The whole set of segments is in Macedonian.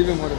Тебе моля.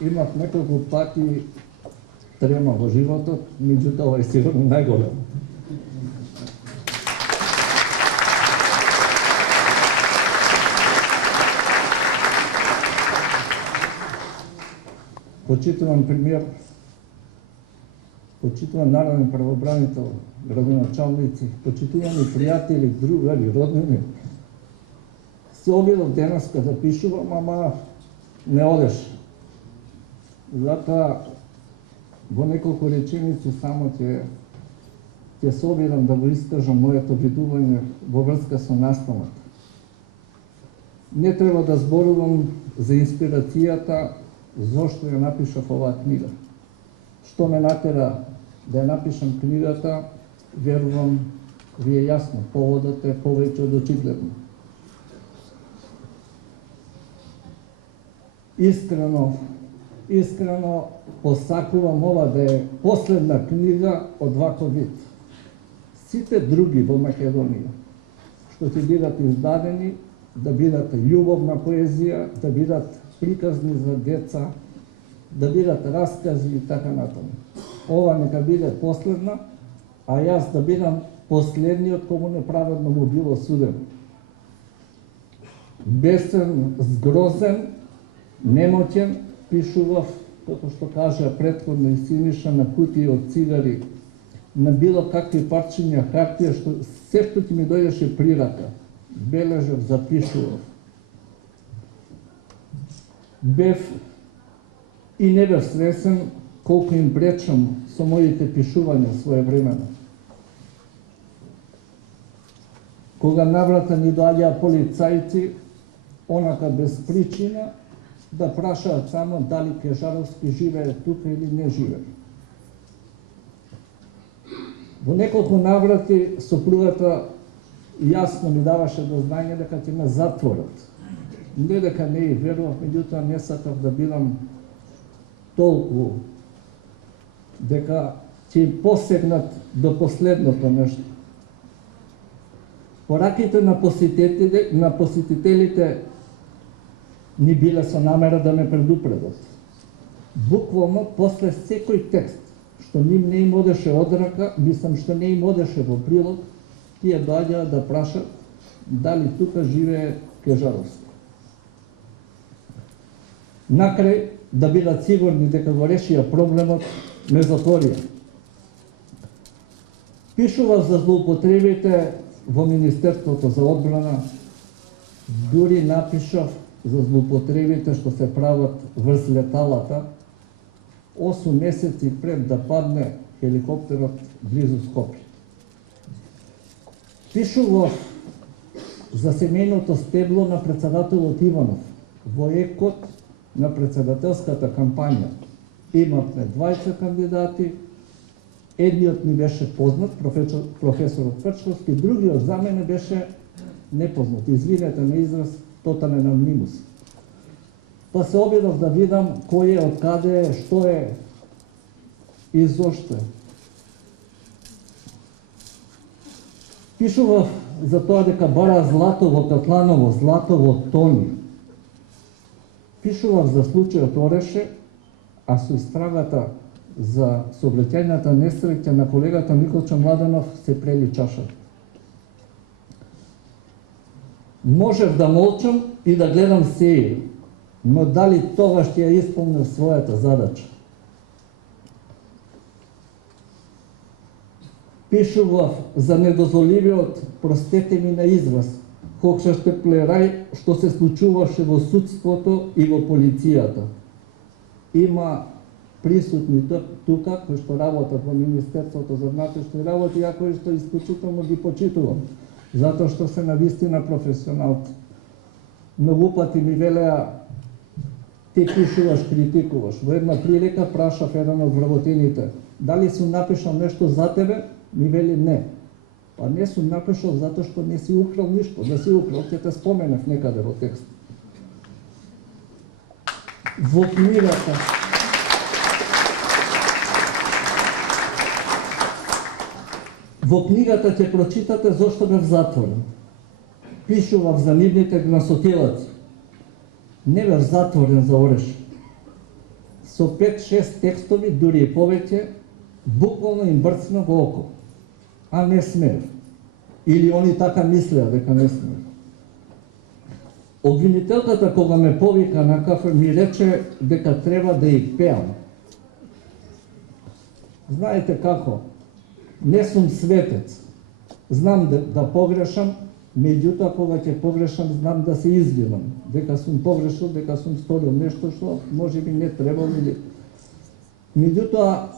Имав неколку пати трема во животот, меѓутоа ова е сигурно најголем. Почитуван премиер, почитуван народен правобранител, градоначалници, почитувани пријатели, другари, роднини. Се обидов денеска да пишувам, ама не одеше. Затоа во неколку реченици само ќе се обидам да го искажам моето видување во врска со наставата. Не треба да зборувам за инспирацијата зошто ја напишав оваа книга. Што ме натера да ја напишам книгата, верувам ви е јасно, поводот е повеќе од очигледно. Искрено посакувам ова да е последна книга од ваков вид. Сите други во Македонија, што ќе бидат издадени, да бидат љубовна поезија, да бидат приказни за деца, да бидат раскази и така натаму. Ова нека биде последна, а јас да бидам последниот кому неправедно му било судено. Бесен, згрозен, немоќен, пишував, како што кажа претходно и Симиша, на кутии од цигари, на било какви парчиња хартија, се што ќе ми дојдеше при рака. Бележав, запишував. Бев и не бев свесен колку им пречам со моите пишувања своевремено. Кога наврата ни доаѓаа полицајци, онака без причина, да прашаат само дали Кежаровски живее тука или не живее. Во неколку наврати сопругата јасно ми даваше до знање дека ќе ме затворат. Не дека не и верував, меѓутоа не сакав да бидам толку, дека ќе посегнат до последното нешто. Пораките на посетителите ни биле со намера да ме предупредат. буквално после секој текст што не им одеше од рака, мислам што не им одеше во прилог, тие доаѓаа да прашат дали тука живее Кежаровски. Накрај, да бидат сигурни дека го решија проблемот, ме затворија. Пишував за злоупотребите во Министерството за одбрана, дури напишав за злоупотребите што се прават врз леталата 8 месеци пред да падне хеликоптерот близу Скопје. Пишував за семејното стебло на председателот Иванов во екот на председателската кампања. Имавме 20 кандидати, едниот ми беше познат, професорот Прчковски, другиот за мене беше непознат. Извинете на израз, тотален анонимус. Па се обидов да видам кој е, од каде е, што е и зошто е. Пишував за тоа дека бара злато во Катланово, злато во тони. Пишував за случајот Ореше, а со истрагата за сообраќајната несреќа на колегата Миколчо Младенов се прели чашата. Можев да молчам и да гледам сеја, но дали тоа ќе ја исполнев својата задача? Пишував за недозволивиот, простете ми на израз, хокшаштеплерај што се случуваше во судството и во полицијата. Има присутни тука, кои што работат во Министерството за внатрешни работи, а кои што исклучително ги почитувам, затоа што се навистина професионалци. Многу пати ми велеа, ти пишуваш, критикуваш. Во една прилика прашав еден од вработените, дали сум напишал нешто за тебе? Ми вели не. Па не сум напишал затоа што не си украл ништо. Да си украл, ќе те споменев некаде во текст. Во книгата ќе прочитате зошто бев затворен. Пишував за нивните гласотелаци. Не бев затворен за Ореш. Со 5-6 текстови, дури и повеќе, буквално им брцна во око. А не смеев. Или они така мислеа дека не смеев. Обвинителката кога ме повика на кафе ми рече дека треба да и пеам. Знаете како? Не сум светец. Знам да погрешам, меѓутоа кога ќе погрешам, знам да се извинам. Дека сум погрешил, дека сум сторил нешто што можеби не требало или... Меѓутоа,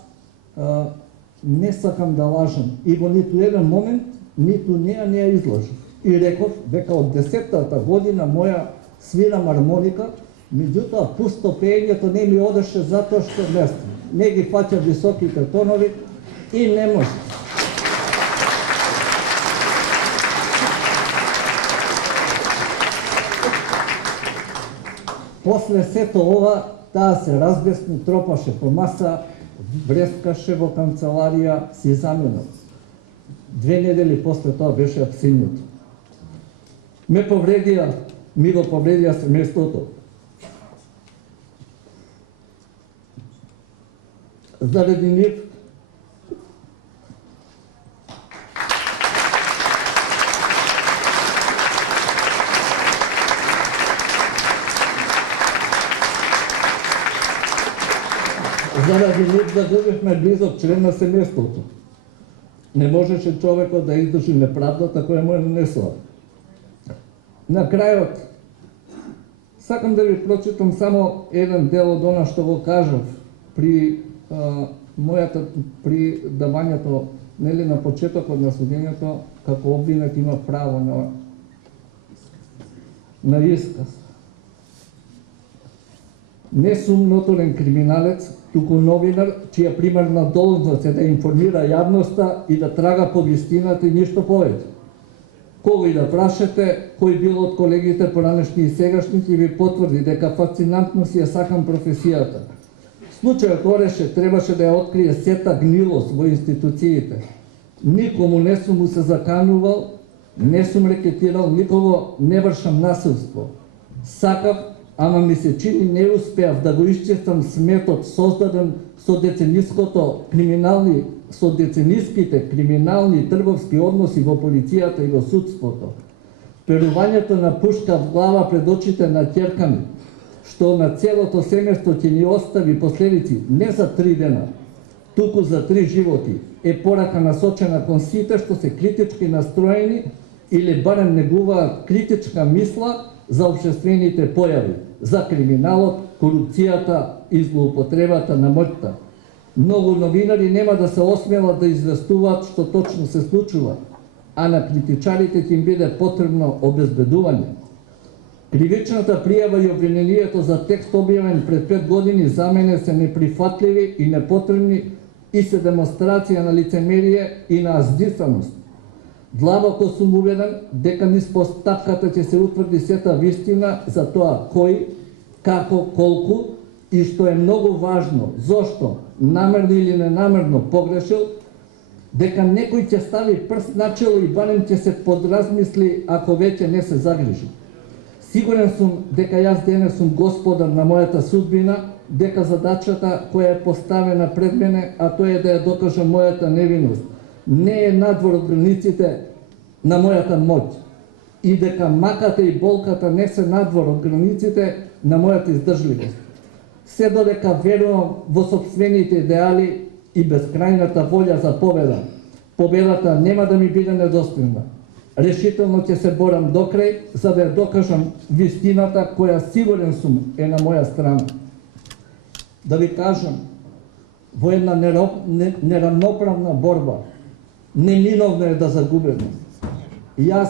не сакам да лажам. И во ниту еден момент, ниту неа не ја излажав. И реков дека од 10-та година моја свирам армоника, меѓутоа пусто пеењето не ми одеше затоа што не ги фаќа високите тонови и не може. После сето ова, таа се разбесни, тропаше по маса, врескаше во канцеларија, си заменил. 2 недели после тоа беше апсинјето. Ми го повредија семејството. Заради нив загубивме близок член на семејството. Не можеше човекот да издржи неправдата која му е нанесла. На крајот, сакам да ви прочитам само еден дел од она што го кажав при давањето, нели, на почетокот на судењето, како обвинет има право на исказ. Не сум ноторен криминалец, туку новинар, чија примарна должност е да информира јавноста и да трага по вистината и ништо повеќе. Кога и да прашате, кој бил од колегите поранешни и сегашни ќе ви потврди дека фасцинантно си ја сакам професијата. Случајот Ореше требаше да ја открие сета гнилост во институциите. Никому не сум му се заканувал, не сум рекетирал, никого не вршам насилство. Сакав ама ми се чини не успеав да го исчистам сметот создаден со децениските криминални и трговски односи во полицијата и во судството. Перувањето на пушка в глава пред очите на ќерка ми, што на целото семејство ќе ни остави последици не за 3 дена, туку за 3 животи, е порака насочена кон сите што се критички настроени или барем негуваат критичка мисла за општествените појави, за криминалот, корупцијата и злоупотребата на моќта. Многу новинари нема да се осмелат да известуваат што точно се случува, а на критичарите ќе им биде потребно обезбедување. Кривичната пријава и обвинението за текст објавен пред 5 години за мене се неприфатливи и непотребни и се демонстрација на лицемерие и на аздисаност. Длабоко сум уведен дека низ постапката ќе се утврди сета вистина за тоа кој, како, колку и што е многу важно, зошто, намерно или ненамерно погрешил, дека некој ќе стави прст на чело и барем ќе се подразмисли ако веќе не се загрижи. Сигурен сум дека јас денес сум господар на мојата судбина, дека задачата која е поставена пред мене, а тоа е да ја докажам мојата невиност, не е надвор од границите на мојата моќ и дека маката и болката не се надвор од границите на мојата издржливост. Се додека верувам во сопствените идеали и безкрајната волја за победа, победата нема да ми биде недостигна. Решително ќе се борам до крај, за да ја докажам вистината која сигурен сум е на моја страна. Да ви кажам, во една неравноправна борба, неминовно е да загубиме. Јас,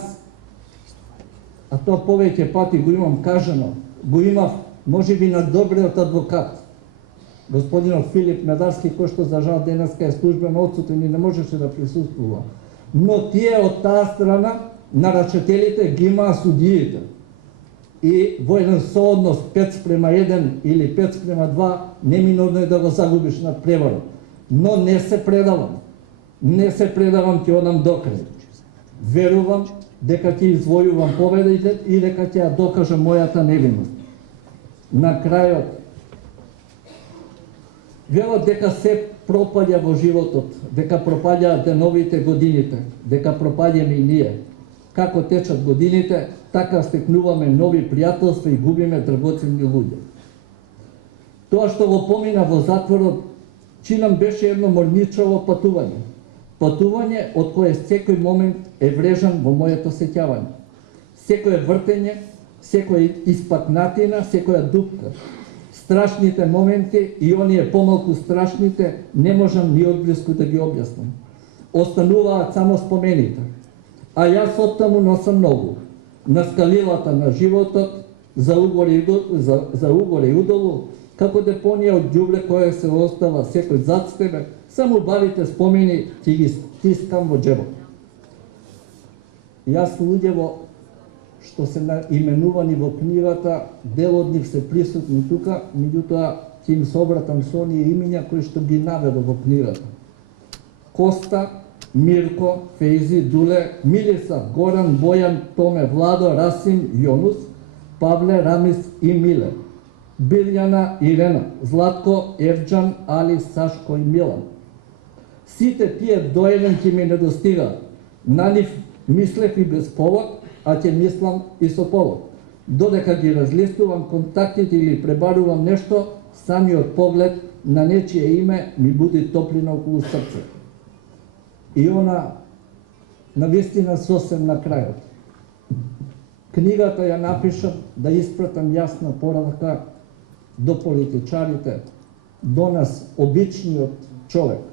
а тоа повеќе пати го имам кажано, го имав можеби на добриот адвокат, господинот Филип Медарски, кој што за жал денеска е службено отсутен и не можеше да присуствува. Но тие од таа страна на рачетелите ги имаа судиите. И во еден сооднос 5:1 или 5:2 неминовно е да го загубиш над преварот. Но не се предавам. Не се предавам, ќе одам до крај. Верувам дека ќе извојувам победите и дека ќе ја докажам мојата невиност. На крајот, велат дека се пропаѓа во животот, дека пропаѓаат деновите, годините, дека пропаѓаме и ние. Како течат годините, така стекнуваме нови пријателства и губиме драгоценни луѓе. Тоа што го помина во затворот, чинам беше едно морничаво патување. Патување од кое секој момент е врежан во моето сеќавање. Секое вртење, секоја испакнатина, секоја дупка. Страшните моменти и оние помалку страшните не можам ни одблиску да ги објаснам. Остануваат само спомените. А јас оттаму носам многу. На скалилата на животот, за угоре и удолу, како депонија од ѓубре кое се остава секој зад тебе, само бавите спомени ќе ги стискам во џебот. Јас луѓево што се именувани во книгата, дел од нив се присутни тука, меѓутоа ќе им се обратам со оние имиња кои што ги наведов во книгата. Коста, Мирко, Фейзи, Дуле, Милиса, Горан, Бојан, Томе, Владо, Расим, Јонус, Павле, Рамис и Миле, Билјана, Ирена, Златко, Ерџан, Али, Сашко и Милан. Сите тие до еден ќе ми недостигаат. На нив мислев и без повод, а ќе мислам и со повод. Додека ги разлистувам контактите или пребарувам нешто, самиот поглед на нечие име ми буди топлина околу срце. И она навистина сосем на крајот. Книгата ја напишам да испратам јасна порака до политичарите, до нас, обичниот човек.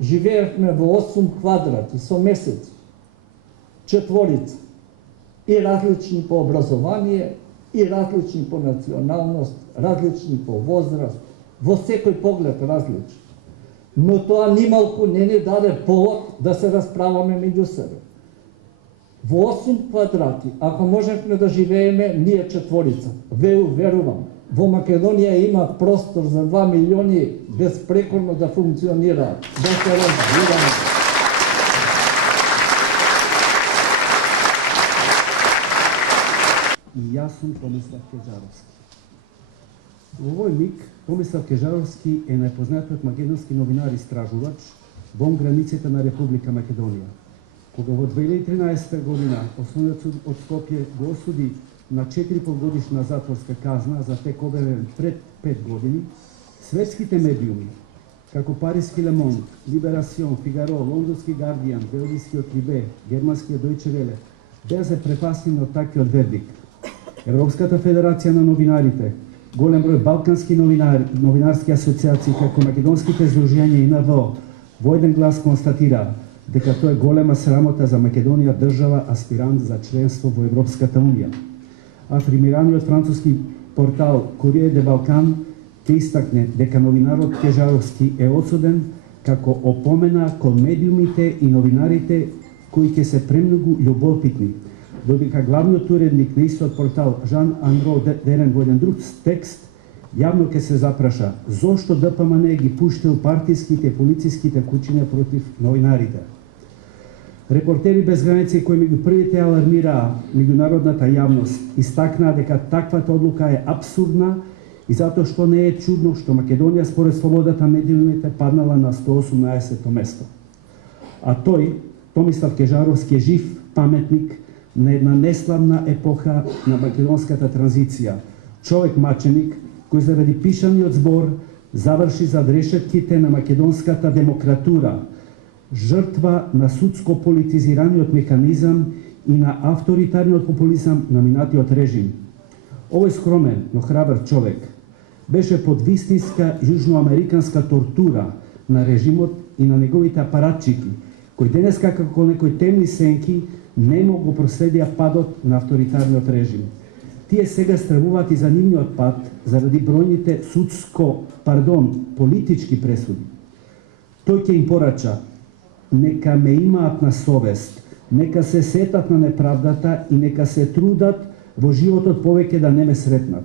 Живеевме во 8 квадрати со месеци, четворица, и различни по образование, и различни по националност, различни по возраст, во секој поглед различни. Но тоа нималку не ни даде повод да се расправаме меѓу себе. Во 8 квадрати, ако можевме да живееме ние четворица, верувам, во Македонија има простор за 2 милиони безпрекорно да функционираат, да се развиваме. и јас сум Томислав Кежаровски. Во овој миг Томислав Кежаровски е најпознатиот македонски новинар и истражувач вон границите на Република Македонија. Кога во 2013 година Основниот суд од Скопје го осуди на 4,5-годишна затворска казна за тек објавен пред 5 години, светските медиуми, како Париски Le Monde, Libération, Фигаро, Лондонски Гардијан, Белгискиот Либе, Германскиот Дојче Веле, беа се префасени од такиот вердикт. Европската федерација на новинарите, голем број балкански новинарски асоциации, како македонските здружувања и НВО, во еден глас констатира дека тоа е голема срамота за Македонија, држава аспирант за членство во Европската Унија. Афирмираниот француски портал Courrier de Balkan ќе истакне дека новинарот Кежаровски е осуден како опомена кон медиумите и новинарите кои ќе се премногу љубопитни, додека главниот уредник на истиот портал Жан-Анро Дерен во еден друг текст јавно ќе се запраша зошто ДПМН ги пуштил партиските и полициските кучиња против новинарите. Репортери без граници кои меѓу првите алармираа меѓународната јавност истакнаа дека таквата одлука е апсурдна и затоа што не е чудно што Македонија според слободата медиумите паднала на 118-то место. А тој, Томислав Кежаровски, е жив паметник на една неславна епоха на македонската транзиција. Човек маченик кој заради пишаниот збор заврши зад решетките на македонската демократура, жртва на судско политизираниот механизам и на авторитарниот популизам на минатиот режим. Овој скромен, но храбар човек беше под вистинска јужноамериканска тортура на режимот и на неговите апаратчики, кои денеска како некои темни сенки немо го проследија падот на авторитарниот режим. Тие сега стравуваат и за нивниот пат заради бројните политички пресуди. Тој ќе им порача: нека ме имаат на совест, нека се сетат на неправдата и нека се трудат во животот повеќе да не ме сретнат.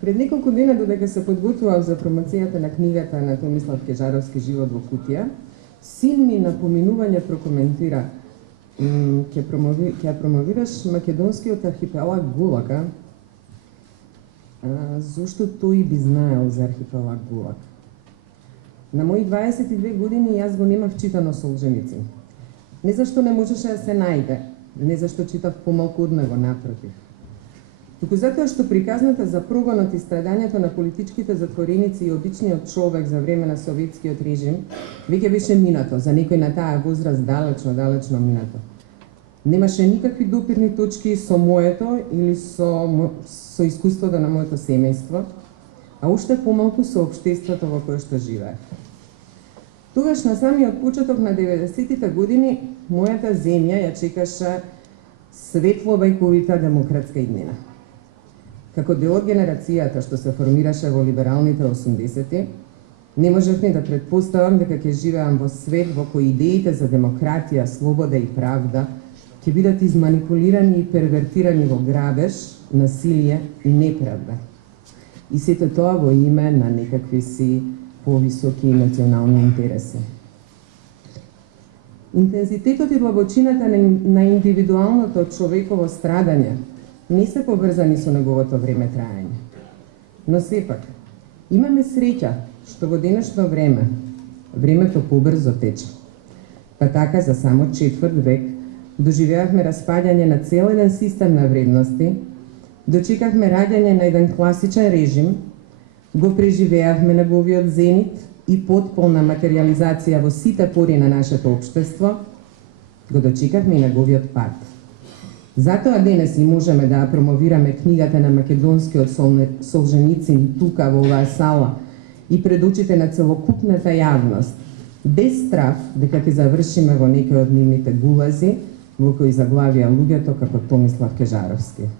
Пред неколку дена, додека се подготвував за промоцијата на книгата на Томислав Кежаровски "Живот во кутија", син ми на поминување прокоментира: ќе промовираш македонскиот архипелаг Гулага, зошто тој би знаел за архипелаг Гулаг. На мои 22 години јас го немав читано Солженицин. Не зашто не можеше да се најде, не зашто читав помалку од него, напротив. Туку затоа што приказната за прогонот и страдањето на политичките затвореници и обичниот човек за време на советскиот режим веќе беше минато, за некој на таа возраст далечно минато. Немаше никакви допирни точки со моето или со искуството на моето семејство, а уште помалку со општеството во кое што живеев. Тогаш на самиот почеток на 90-тите години мојата земја ја чекаше светло бајковита демократска иднина. Како дел од генерацијата што се формираше во либералните 80-ти, не можев ни да претпоставам дека ќе живеам во свет во кој идеите за демократија, слобода и правда ќе бидат изманипулирани и первертирани во грабеж, насилие и неправда. И сето тоа во име на некакви си повисоки национални интереси. Интензитетот и длабочината на индивидуалното човеково страдање не се поврзани со неговото време траење. Но сепак, имаме среќа што во денешно време, времето побрзо тече. Па така за само четврт век доживеавме распаѓање на цел еден систем на вредности, дочекавме раѓање на еден класичен режим, го преживеавме неговиот зенит и потполна материализација во сите пори на нашето општество, го дочекавме и неговиот пат. Затоа денес и можеме да промовираме книгата на македонскиот Солженицин тука во оваа сала и пред очите на целокупната јавност, без страв дека ќе завршиме во некој од нивните гулази во кои заглавија луѓето како Томислав Кежаровски.